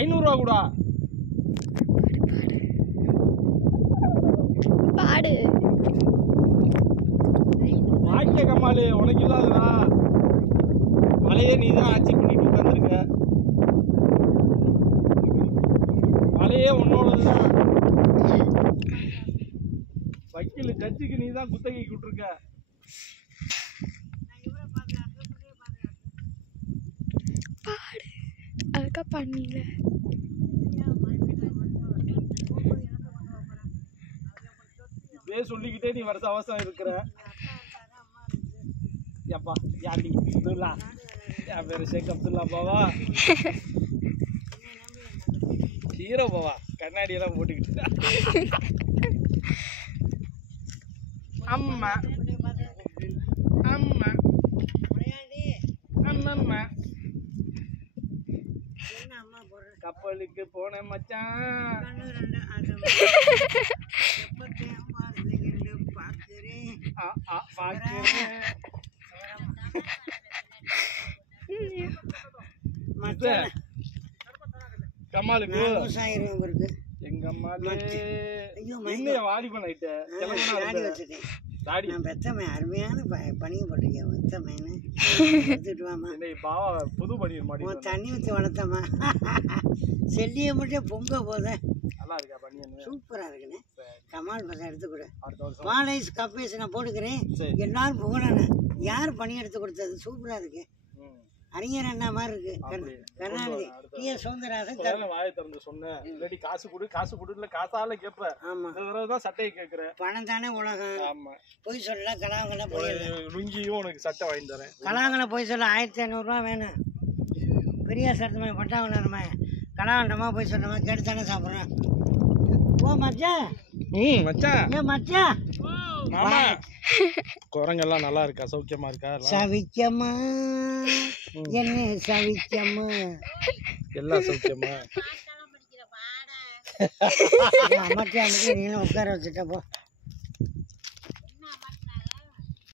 500 ரூபா கூட பாடு வாக்கிய கம்மாளு உனக்கு இல்லாதடா. மலையே நீ தான் ஆட்சி பண்ணிட்டு உட்காந்துருக்க. மலையே உன்னோடதுதான். வக்கீல் ஜட்ஜுக்கு நீ தான் குத்தகைக்கு விட்டுருக்க. பாடு அதுக்கா பண்ணல. இதே சொல்லிக்கிட்டே நீ வருஷ அவசரம் இருக்கிற. எப்பா யாண்டி அப்துல்லா, என் பேரு ஷேக் அப்துல்லா பாவா. ஹீரோ பாவா, கண்ணாடி எல்லாம் போட்டுக்கிட்டு. அம்மா அம்மா அம்மம்மா கப்பலுக்கு போன மச்சான். கம்மாளுக்கு எங்க அம்மாலே என்ன வாலிபன் ஆயிட்ட. அருமையான பணியை போட்டிருக்கேன். வெத்தமேனு எடுத்துட்டு வாமா. புது பணியர் மாடி தண்ணி ஊற்றி வளர்த்தம்மா. செல்லியை மட்டும் பொங்க போத நல்லா இருக்கா பணியன். சூப்பரா இருக்குண்ணே. கமால் பசங்க எடுத்துக்கூட வாழைஸ் கப்பேஸ் நான் போட்டுக்கிறேன். எல்லாரும் புகழணும். யார் பணி எடுத்து கொடுத்தது? சூப்பரா இருக்கு. அறிஞர் அண்ணா மாதிரி இருக்கு. கருணாநிதி டி எஸ் சௌந்தரராஜன் வாயை திறந்து சொன்னேன். இல்லாட்டி காசு கொடு காசு கொடுல காசால கேட்ப. ஆமா, இந்த தடவை தான் சட்டையை கேட்கிறேன். பணம் தானே உலகம். ஆமா, போய் சொல்ல கலாங்கல போய் லுங்கியும் உனக்கு சட்டை வாங்கி தரேன். கலாங்கல போய் சொல்ல 1500 ரூபா வேணும். பெரிய சட்டமே பட்டாவனமே கலாண்டமா போய் சொன்னமா கேட்டு தானே சாப்பிட்றேன். ஓ மச்சான். மச்சான். ஏ மச்சான். மாமா குரங்கெல்லாம் நல்லா இருக்கா? சௌக்கியமா இருக்கா? சவிக்கமா என்ன சவிக்கமா எல்லாம் சௌக்கியமா? அம்மாட்டியா நீங்களும் உட்கார வச்சுட்டப்போ